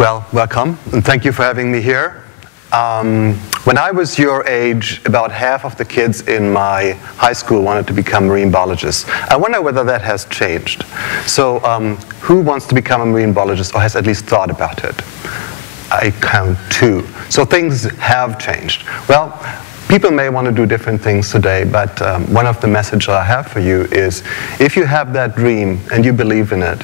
Well, welcome, and thank you for having me here. When I was your age, about half of the kids in my high school wanted to become marine biologists. I wonder whether that has changed. So who wants to become a marine biologist or has at least thought about it? I count 2. So things have changed. Well, people may want to do different things today, but one of the messages I have for you is if you have that dream and you believe in it,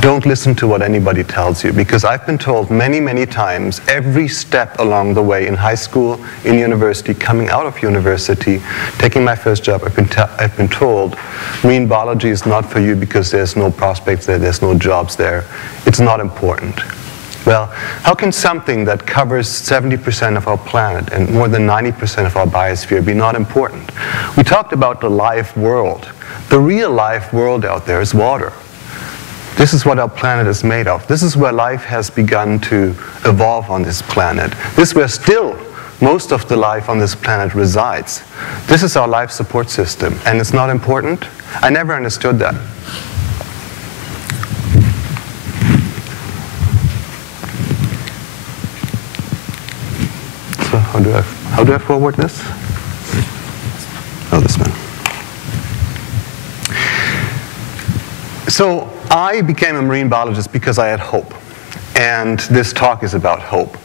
don't listen to what anybody tells you, because I've been told many, many times, every step along the way in high school, in university, coming out of university, taking my first job, I've been told marine biology is not for you because there's no prospects there, there's no jobs there, it's not important. Well, how can something that covers 70% of our planet and more than 90% of our biosphere be not important? We talked about the live world. The real live world out there is water. This is what our planet is made of. This is where life has begun to evolve on this planet. This is where still most of the life on this planet resides. This is our life support system, and it's not important? I never understood that. So how do I forward this? Oh, this one. So I became a marine biologist because I had hope. And this talk is about hope.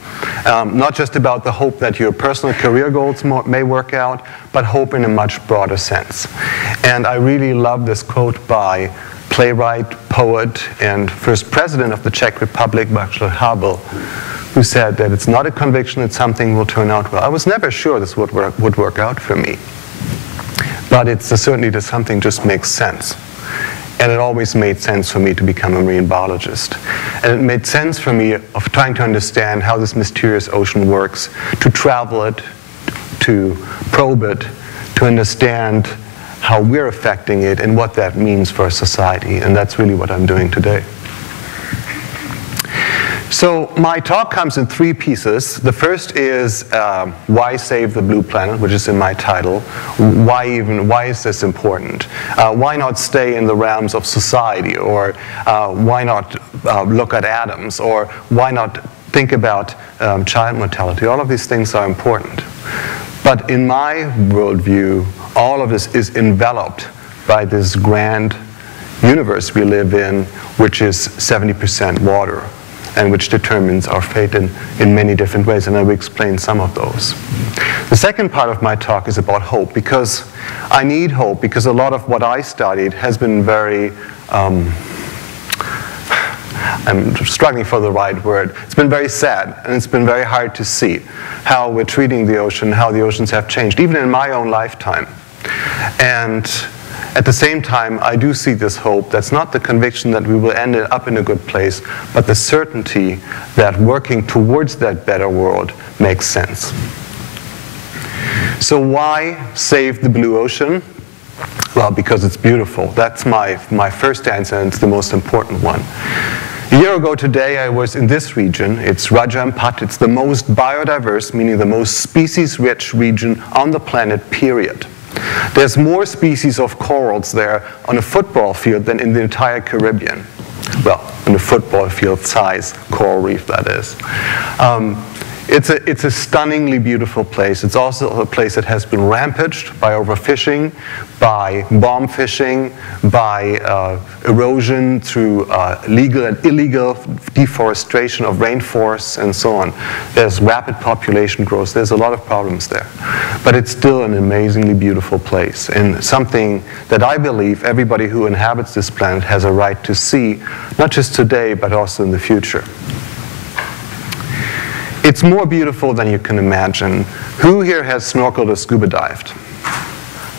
Not just about the hope that your personal career goals may work out, but hope in a much broader sense. And I really love this quote by playwright, poet, and first president of the Czech Republic, Václav Havel, who said that it's not a conviction that something will turn out well. I was never sure this would work out for me. But it's certainly that something just makes sense. And it always made sense for me to become a marine biologist. And it made sense for me of trying to understand how this mysterious ocean works, to travel it, to probe it, to understand how we're affecting it and what that means for society. And that's really what I'm doing today. So my talk comes in 3 pieces. The first is why save the blue planet, which is in my title. Why is this important? Why not stay in the realms of society? Or why not look at atoms? Or why not think about child mortality? All of these things are important. But in my worldview, all of this is enveloped by this grand universe we live in, which is 70% water, and which determines our fate in many different ways, and I will explain some of those. The second part of my talk is about hope, because I need hope, because a lot of what I studied has been very, I'm struggling for the right word, it's been very sad, and it's been very hard to see how we're treating the ocean, how the oceans have changed, even in my own lifetime. And at the same time, I do see this hope. That's not the conviction that we will end up in a good place, but the certainty that working towards that better world makes sense. So why save the blue ocean? Well, because it's beautiful. That's my first answer, and it's the most important one. A year ago today, I was in this region. It's Raja Ampat. It's the most biodiverse, meaning the most species-rich region on the planet, period. There's more species of corals there on a football field than in the entire Caribbean. Well, in a football field size coral reef, that is. It's a stunningly beautiful place. It's also a place that has been rampaged by overfishing, by bomb fishing, by erosion through legal and illegal deforestation of rainforests and so on. There's rapid population growth. There's a lot of problems there. But it's still an amazingly beautiful place, and something that I believe everybody who inhabits this planet has a right to see, not just today, but also in the future. It's more beautiful than you can imagine. Who here has snorkeled or scuba dived?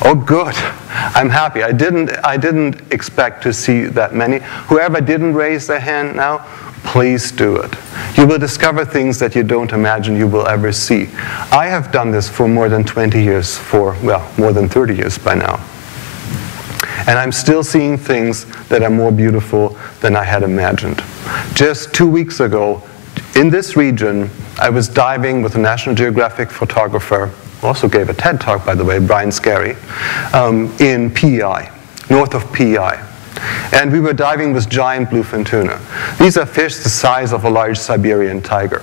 Oh, good. I'm happy. I didn't expect to see that many. Whoever didn't raise their hand now, please do it. You will discover things that you don't imagine you will ever see. I have done this for more than 20 years, well, more than 30 years by now. And I'm still seeing things that are more beautiful than I had imagined. Just 2 weeks ago, in this region, I was diving with a National Geographic photographer, who also gave a TED talk, by the way, Brian Scarry, in PEI, north of PEI. And we were diving with giant bluefin tuna. These are fish the size of a large Siberian tiger.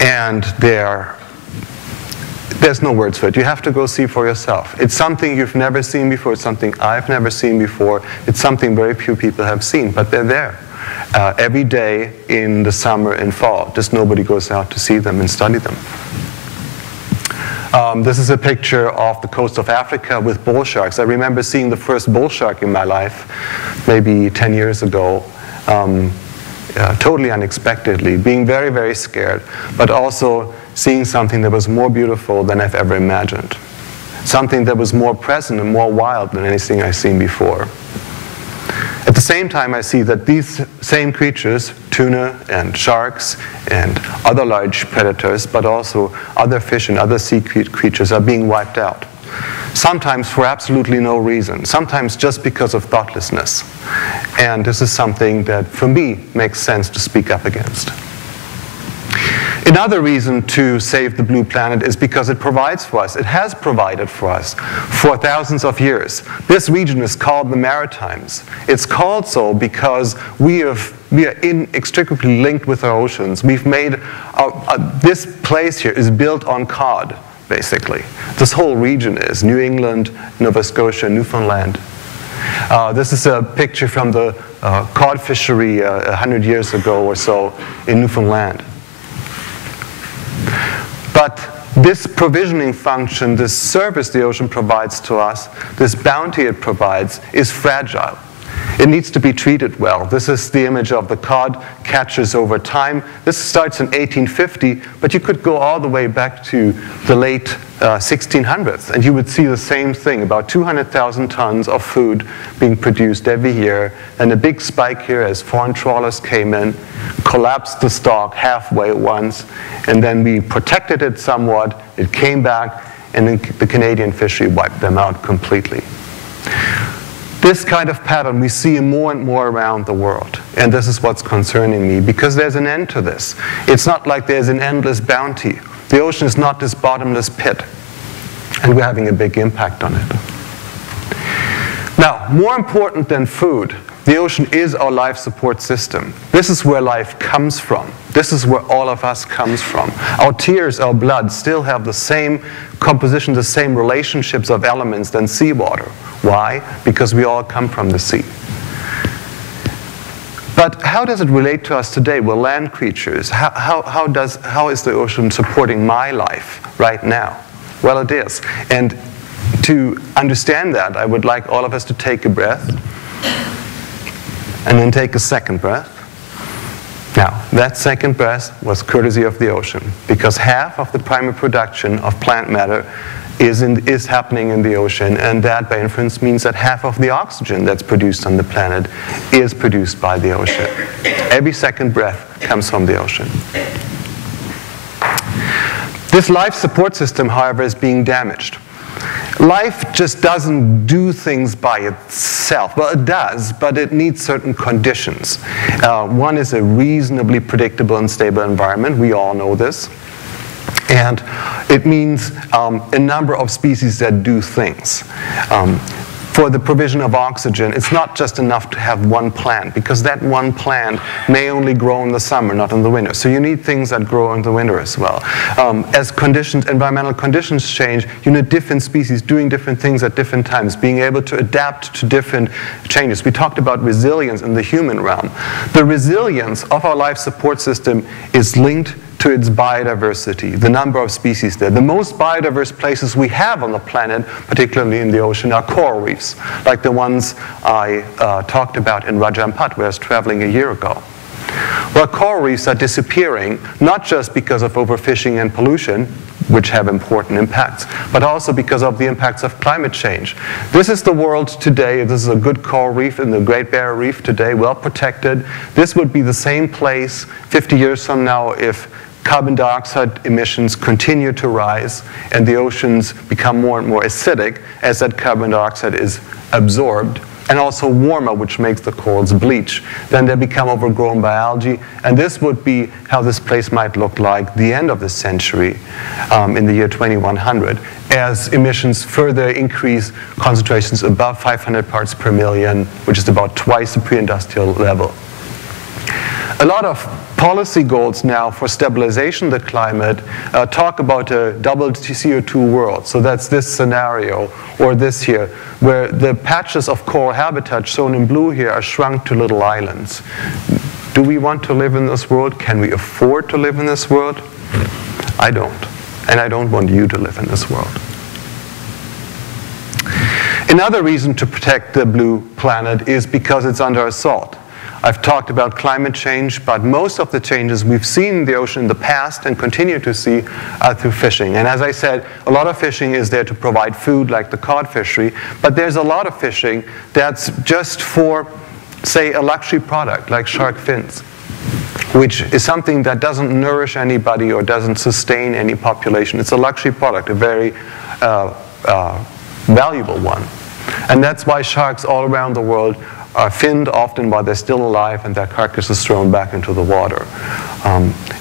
And there's no words for it. You have to go see for yourself. It's something you've never seen before. It's something I've never seen before. It's something very few people have seen, but they're there every day in the summer and fall. Just nobody goes out to see them and study them. This is a picture of the coast of Africa with bull sharks. I remember seeing the first bull shark in my life, maybe 10 years ago. Totally unexpectedly, being very, very scared, but also seeing something that was more beautiful than I've ever imagined. Something that was more present and more wild than anything I've seen before. At the same time, I see that these same creatures, tuna and sharks and other large predators, but also other fish and other sea creatures are being wiped out. Sometimes for absolutely no reason, sometimes just because of thoughtlessness. And this is something that, for me, makes sense to speak up against. Another reason to save the blue planet is because it provides for us. It has provided for us for thousands of years. This region is called the Maritimes. It's called so because we are inextricably linked with our oceans. We've made, this place here is built on cod, basically. This whole region is New England, Nova Scotia, Newfoundland. This is a picture from the cod fishery 100 years ago or so in Newfoundland. But this provisioning function, this service the ocean provides to us, this bounty it provides, is fragile. It needs to be treated well. This is the image of the cod catches over time. This starts in 1850, but you could go all the way back to the late 1600s, and you would see the same thing, about 200,000 tons of food being produced every year, and a big spike here as foreign trawlers came in, collapsed the stock halfway at once, and then we protected it somewhat, it came back, and then the Canadian fishery wiped them out completely. This kind of pattern we see more and more around the world, and this is what's concerning me, because there's an end to this. It's not like there's an endless bounty. The ocean is not this bottomless pit, and we're having a big impact on it. Now, more important than food, the ocean is our life support system. This is where life comes from. This is where all of us comes from. Our tears, our blood still have the same composition, the same relationships of elements than seawater. Why? Because we all come from the sea. But how does it relate to us today? We're land creatures. How is the ocean supporting my life right now? Well, it is. And to understand that, I would like all of us to take a breath and then take a second breath. Now, that second breath was courtesy of the ocean, because half of the primary production of plant matter is happening in the ocean, and that by inference means that half of the oxygen that's produced on the planet is produced by the ocean. Every second breath comes from the ocean. This life support system, however, is being damaged. Life just doesn't do things by itself. Well, it does, but it needs certain conditions. One is a reasonably predictable and stable environment. We all know this. And it means a number of species that do things. For the provision of oxygen, it's not just enough to have one plant, because that one plant may only grow in the summer, not in the winter. So you need things that grow in the winter as well. As environmental conditions change, you need different species doing different things at different times, being able to adapt to different changes. We talked about resilience in the human realm. The resilience of our life support system is linked to its biodiversity, the number of species there. The most biodiverse places we have on the planet, particularly in the ocean, are coral reefs, like the ones I talked about in Rajampat, where I was traveling a year ago. Well, coral reefs are disappearing, not just because of overfishing and pollution, which have important impacts, but also because of the impacts of climate change. This is the world today. This is a good coral reef in the Great Barrier Reef today, well protected. This would be the same place 50 years from now if carbon dioxide emissions continue to rise and the oceans become more and more acidic as that carbon dioxide is absorbed and also warmer, which makes the corals bleach. Then they become overgrown by algae, and this would be how this place might look like the end of the century, in the year 2100, as emissions further increase concentrations above 500 parts per million, which is about twice the pre-industrial level. A lot of policy goals now for stabilization of the climate talk about a double CO2 world. So that's this scenario, or this here, where the patches of coral habitat shown in blue here are shrunk to little islands. Do we want to live in this world? Can we afford to live in this world? I don't. And I don't want you to live in this world. Another reason to protect the blue planet is because it's under assault. I've talked about climate change, but most of the changes we've seen in the ocean in the past and continue to see are through fishing. And as I said, a lot of fishing is there to provide food, like the cod fishery, but there's a lot of fishing that's just for, say, a luxury product, like shark fins, which is something that doesn't nourish anybody or doesn't sustain any population. It's a luxury product, a very valuable one. And that's why sharks all around the world are finned often while they're still alive, and their carcass is thrown back into the water.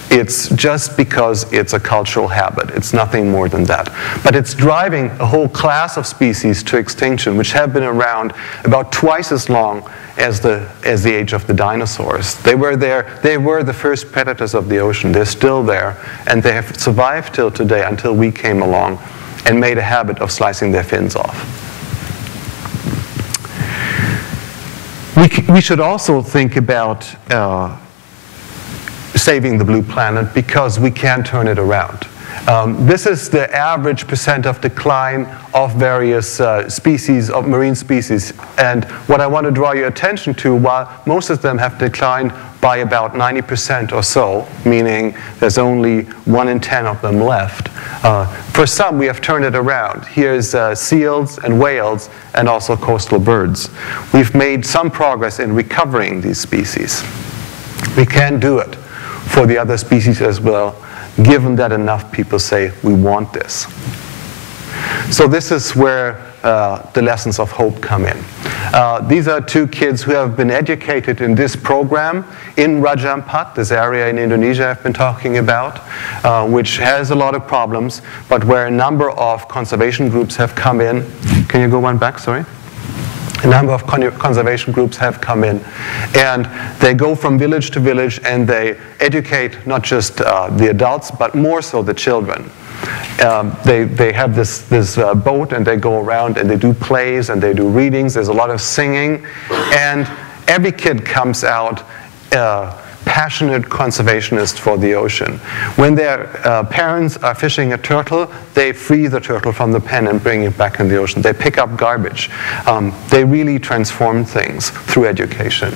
It's just because it's a cultural habit. It's nothing more than that. But it's driving a whole class of species to extinction, which have been around about twice as long as the age of the dinosaurs. They were there. They were the first predators of the ocean. They're still there, and they have survived till today, until we came along and made a habit of slicing their fins off. We should also think about saving the blue planet, because we can turn it around. This is the average percent of decline of various species, of marine species. And what I want to draw your attention to, while most of them have declined by about 90% or so, meaning there's only 1 in 10 of them left, for some we have turned it around. Here's seals and whales and also coastal birds. We've made some progress in recovering these species. We can do it for the other species as well, given that enough people say we want this. So this is where the lessons of hope come in. These are 2 kids who have been educated in this program in Raja Ampat, this area in Indonesia I've been talking about, which has a lot of problems, but where a number of conservation groups have come in. Can you go one back, sorry? A number of conservation groups have come in, and they go from village to village, and they educate not just the adults, but more so the children. They have this boat, and they go around and they do plays and they do readings. There's a lot of singing, and every kid comes out passionate conservationist for the ocean. When their parents are fishing a turtle, they free the turtle from the pen and bring it back in the ocean. They pick up garbage. They really transform things through education.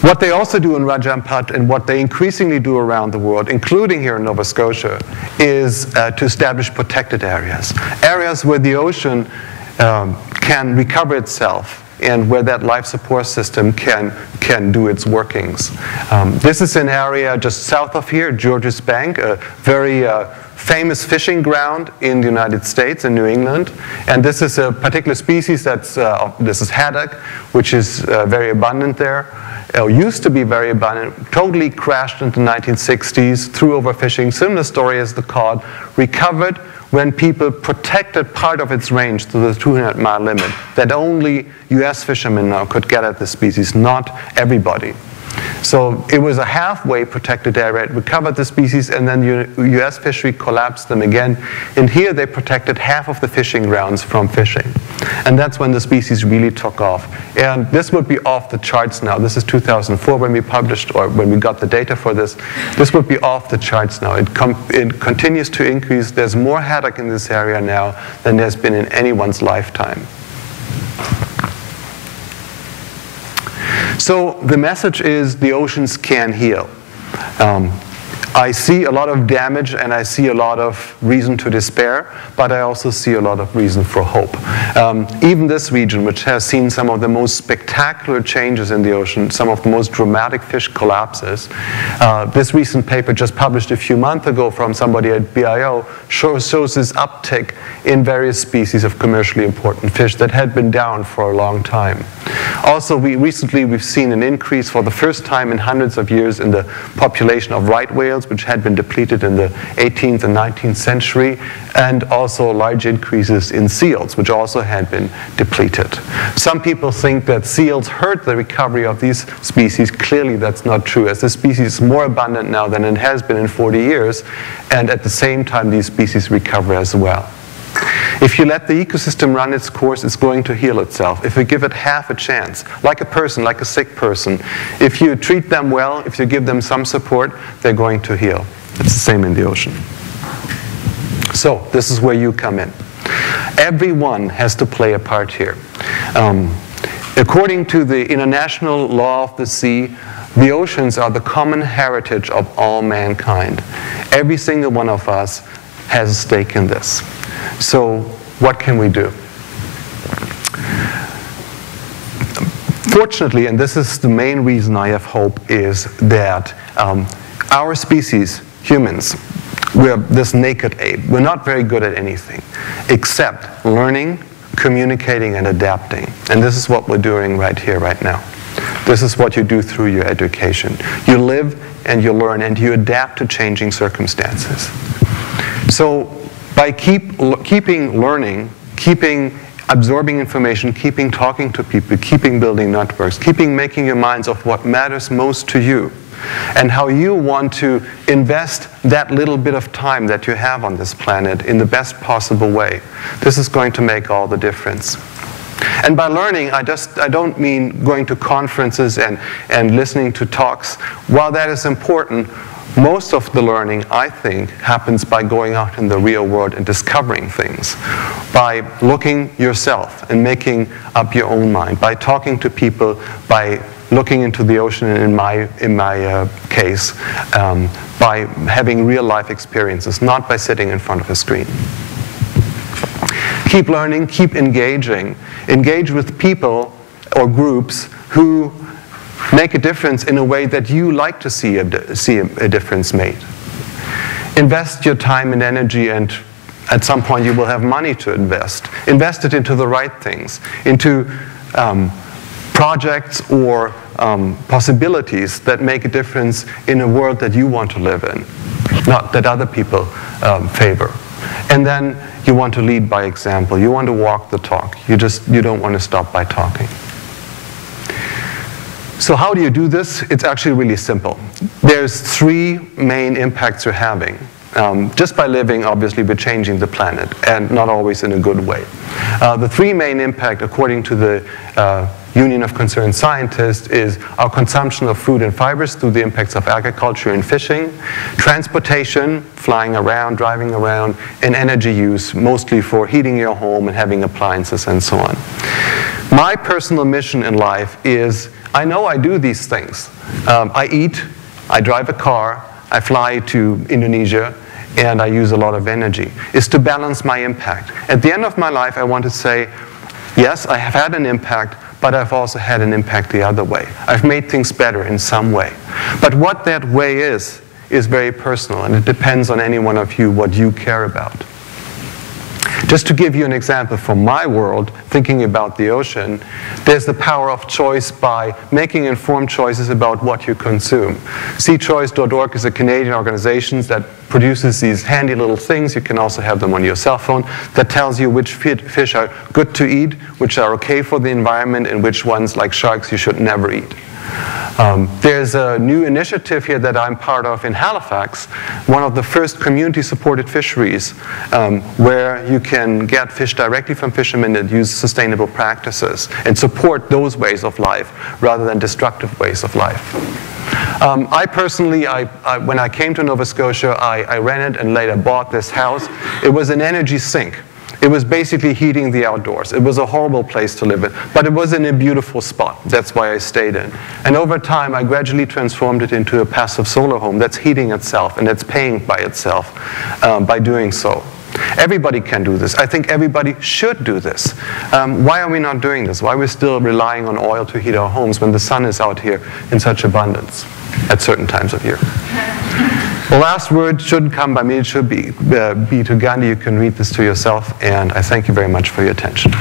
What they also do in Raja Ampat, and what they increasingly do around the world, including here in Nova Scotia, is to establish protected areas. Areas where the ocean can recover itself, and where that life support system can do its workings. This is an area just south of here, Georges Bank, a very famous fishing ground in the United States, in New England. And this is a particular species this is haddock, which is very abundant there. Used to be very abundant, totally crashed in the 1960s through overfishing. Similar story as the cod, recovered when people protected part of its range to the 200-mile limit, that only US fishermen now could get at the species, not everybody. So it was a halfway protected area. It recovered the species, and then US fishery collapsed them again. And here they protected half of the fishing grounds from fishing. And that's when the species really took off. And this would be off the charts now. This is 2004 when we published, or when we got the data for this. This would be off the charts now. It continues to increase. There's more haddock in this area now than there's been in anyone's lifetime. So the message is the oceans can heal. I see a lot of damage and I see a lot of reason to despair, but I also see a lot of reason for hope. Even this region, which has seen some of the most spectacular changes in the ocean, some of the most dramatic fish collapses, this recent paper just published a few months ago from somebody at BIO shows this uptick in various species of commercially important fish that had been down for a long time. Also, recently we've seen an increase for the first time in hundreds of years in the population of right whales, which had been depleted in the 18th and 19th century, and also large increases in seals, which also had been depleted. Some people think that seals hurt the recovery of these species. Clearly that's not true, as this species is more abundant now than it has been in 40 years, and at the same time these species recover as well. If you let the ecosystem run its course, it's going to heal itself. If you give it half a chance, like a person, like a sick person, if you treat them well, if you give them some support, they're going to heal. It's the same in the ocean. So this is where you come in. Everyone has to play a part here. According to the international law of the sea, the oceans are the common heritage of all mankind. Every single one of us has a stake in this. So what can we do? Fortunately, and this is the main reason I have hope, is that our species, humans, we're this naked ape. We're not very good at anything except learning, communicating, and adapting. And this is what we're doing right here, right now. This is what you do through your education. You live and you learn and you adapt to changing circumstances. So by keeping learning, keeping absorbing information, keeping talking to people, keeping building networks, keeping making your minds of what matters most to you, and how you want to invest that little bit of time that you have on this planet in the best possible way. This is going to make all the difference. And by learning, I don't mean going to conferences and listening to talks. While that is important, most of the learning, I think, happens by going out in the real world and discovering things, by looking yourself and making up your own mind, by talking to people, by looking into the ocean, and in my case, by having real life experiences, not by sitting in front of a screen. Keep learning, keep engaging. Engage with people or groups who make a difference in a way that you like to see a difference made. Invest your time and energy, and at some point you will have money to invest. Invest it into the right things, into projects or possibilities that make a difference in a world that you want to live in, not that other people favor. And then you want to lead by example. You want to walk the talk. You don't want to stop by talking. So how do you do this? It's actually really simple. There's three main impacts you're having. Just by living, obviously, we're changing the planet, and not always in a good way. The three main impacts, according to the Union of Concerned Scientists, is our consumption of food and fibers through the impacts of agriculture and fishing, transportation, flying around, driving around, and energy use, mostly for heating your home and having appliances and so on. My personal mission in life is, I know I do these things. I eat, I drive a car, I fly to Indonesia, and I use a lot of energy, is to balance my impact. At the end of my life, I want to say, yes, I have had an impact, but I've also had an impact the other way. I've made things better in some way. But what that way is very personal, and it depends on any one of you what you care about. Just to give you an example from my world, thinking about the ocean, there's the power of choice by making informed choices about what you consume. SeaChoice.org is a Canadian organization that produces these handy little things. You can also have them on your cell phone, that tells you which fish are good to eat, which are okay for the environment, and which ones, like sharks, you should never eat. There's a new initiative here that I'm part of in Halifax, one of the first community-supported fisheries, where you can get fish directly from fishermen that use sustainable practices and support those ways of life rather than destructive ways of life. I personally, when I came to Nova Scotia, I rented and later bought this house. It was an energy sink. It was basically heating the outdoors. It was a horrible place to live in, but it was in a beautiful spot. That's why I stayed in. And over time, I gradually transformed it into a passive solar home that's heating itself, and it's paying by itself by doing so. Everybody can do this. I think everybody should do this. Why are we not doing this? Why are we still relying on oil to heat our homes when the sun is out here in such abundance at certain times of year? The last word shouldn't come by me. It should be to Gandhi. You can read this to yourself. And I thank you very much for your attention.